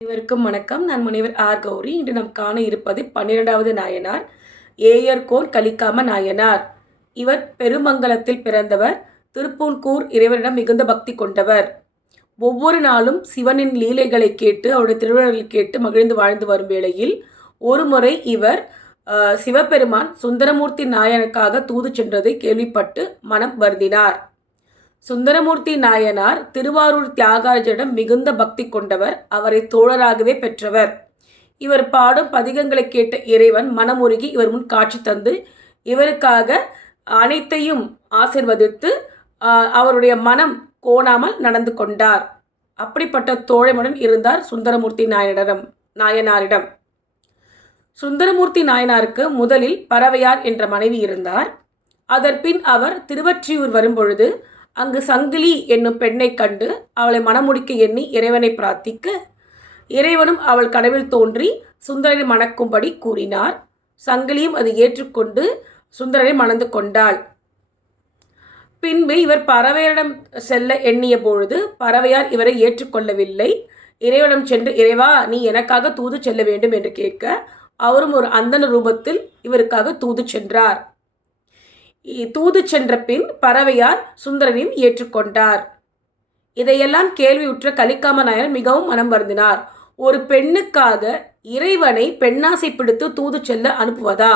அனைவருக்கும் வணக்கம். நான் முனைவர் ஆர் கௌரி. இன்று நாம் காண இருப்பது 12வது நாயனார் ஏயர்கோன் கலிக்காம நாயனார். இவர் பெருமங்கலத்தில் பிறந்தவர். திருப்பூன்கூர் இறைவனிடம் மிகுந்த பக்தி கொண்டவர். ஒவ்வொரு நாளும் சிவனின் லீலைகளை கேட்டு அவருடைய திருவிழாக்களை கேட்டு மகிழ்ந்து வாழ்ந்து வரும் வேளையில் ஒருமுறை இவர் சிவபெருமான் சுந்தரமூர்த்தி நாயனுக்காக தூது சென்றதை கேள்விப்பட்டு மனம் வருந்தினார். சுந்தரமூர்த்தி நாயனார் திருவாரூர் தியாகராஜரிடம் மிகுந்த பக்தி கொண்டவர். அவரை தோழராகவே பெற்றவர். இவர் பாடும் பதிகங்களை கேட்ட இறைவன் மனமுருகி இவர் முன் காட்சி தந்து இவருக்காக அனைத்தையும் ஆசிர்வதித்து அவருடைய மனம் கோணாமல் நடந்து கொண்டார். அப்படிப்பட்ட தோழமுடன் இருந்தார் சுந்தரமூர்த்தி நாயனாரிடம். சுந்தரமூர்த்தி நாயனாருக்கு முதலில் பறவையார் என்ற மனைவி இருந்தார். அதற்பின் அவர் திருவொற்றியூர் வரும்பொழுது அங்கு சங்கிலி என்னும் பெண்ணை கண்டு அவளை மணமுடிக்க எண்ணி இறைவனை பிரார்த்திக்க இறைவனும் அவள் கனவில் தோன்றி சுந்தரனை மணக்கும்படி கூறினார். சங்கிலியும் அதை ஏற்றுக்கொண்டு சுந்தரனை மணந்து கொண்டாள். பின்பு இவர் பறவையிடம் செல்ல எண்ணிய பொழுது பறவையார் இவரை ஏற்றுக்கொள்ளவில்லை. இறைவனிடம் சென்று, இறைவா, நீ எனக்காக தூது செல்ல வேண்டும் என்று கேட்க அவரும் ஒரு அந்தண ரூபத்தில் இவருக்காக தூது சென்றார். தூது சென்ற பின் பறவையார் சுந்தரனையும் ஏற்றுக்கொண்டார். இதையெல்லாம் கேள்வியுற்ற கலிக்காம நாயனார் மிகவும் மனம் வருந்தினார். ஒரு பெண்ணுக்காக இறைவனை பெண்ணாசை பிடித்து தூது செல்ல அனுப்புவதா?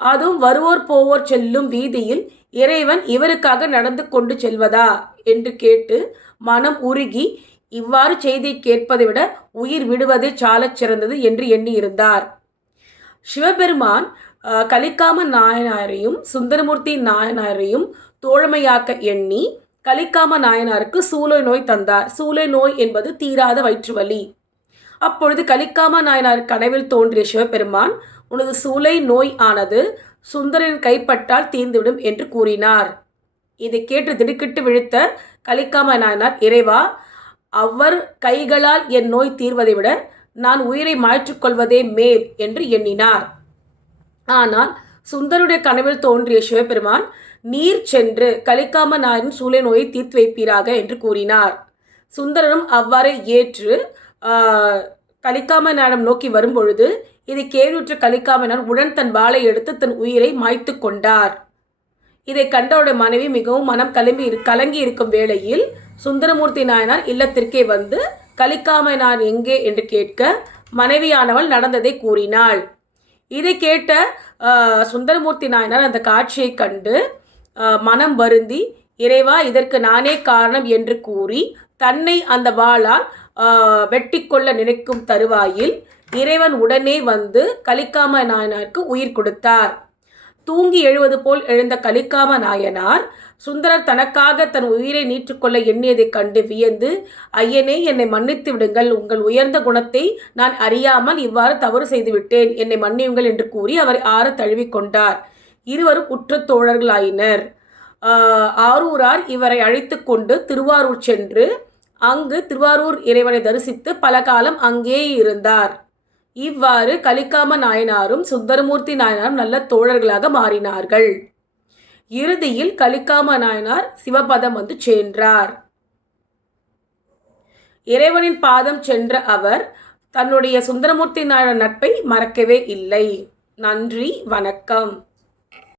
அதுவும் வருவோர் போவோர் செல்லும் வீதியில் இறைவன் இவருக்காக நடந்து கொண்டு செல்வதா என்று கேட்டு மனம் உருகி இவ்வாறு செய்தியை கேட்பதை விட உயிர் விடுவதே சாலச் சிறந்தது என்று எண்ணியிருந்தார். சிவபெருமான் கலிக்காம நாயனாரையும் சுந்தரமூர்த்தி நாயனாரையும் தோழமையாக்க எண்ணி கலிக்காம நாயனாருக்கு சூளை நோய் தந்தார். சூளை நோய் என்பது தீராத வயிற்று வலி. அப்பொழுது கலிக்காம நாயனார் கனவில் தோன்றிய சிவபெருமான், உனது சூளை நோய் ஆனது சுந்தரனின் கைப்பட்டால் தீர்ந்துவிடும் என்று கூறினார். இதை கேட்டு திடுக்கிட்டு விழித்த கலிக்காம நாயனார், இறைவா, அவர் கைகளால் என் நோய் தீர்வதை விட நான் உயிரை மாற்றிக்கொள்வதே மேல் என்று எண்ணினார். ஆனால் சுந்தருடைய கனவில் தோன்றிய சிவபெருமான், நீர் சென்று கலிக்காம நாயரின் சூளை நோயை தீர்த்து வைப்பீராக என்று கூறினார். சுந்தரனும் அவ்வாறே ஏற்று கலிக்காம நாயனம் நோக்கி வரும்பொழுது இதை கேள்வியுற்ற கலிக்காம நாயன் உடன் தன் வாளை எடுத்து தன் உயிரை மாய்த்து கொண்டார். இதை கண்டவுடைய மனைவி மிகவும் மனம் கலங்கி இருக்கும் வேளையில் சுந்தரமூர்த்தி நாயனார் இல்லத்திற்கே வந்து கலிக்காம நாயன் எங்கே என்று கேட்க மனைவியானவள் நடந்ததை கூறினாள். இதை கேட்ட சுந்தரமூர்த்தி நாயனார் அந்த காட்சியை கண்டு மனம் வருந்தி, இறைவா, இதற்கு நானே காரணம் என்று கூறி தன்னை அந்த வாளால் வெட்டி கொள்ள நினைக்கும் தருவாயில் இறைவன் உடனே வந்து கலிக்காம நாயனாருக்கு உயிர் கொடுத்தார். தூங்கி எழுவது போல் எழுந்த கலிக்காம நாயனார் சுந்தரர் தனக்காக தன் உயிரை நீற்றுக்கொள்ள எண்ணியதைக் கண்டு வியந்து, ஐயனே, என்னை மன்னித்து விடுங்கள். உங்கள் உயர்ந்த குணத்தை நான் அறியாமல் இவ்வாறு தவறு செய்துவிட்டேன். என்னை மன்னியுங்கள் என்று கூறி அவரை ஆற தழுவிக்கொண்டார். இருவரும் உற்ற தோழர்களாயினர். ஆரூரார் இவரை அழைத்து கொண்டு திருவாரூர் சென்று அங்கு திருவாரூர் இறைவனை தரிசித்து பல காலம் அங்கேயே இருந்தார். இவ்வாறு கலிக்காம நாயனாரும் சுந்தரமூர்த்தி நாயனாரும் நல்ல தோழர்களாக மாறினார்கள். இறுதியில் கலிக்காம நாயனார் சிவபதம் வந்து சென்றார். இறைவனின் பாதம் சென்ற அவர் தன்னுடைய சுந்தரமூர்த்தி நாயனார் நட்பை மறக்கவே இல்லை. நன்றி, வணக்கம்.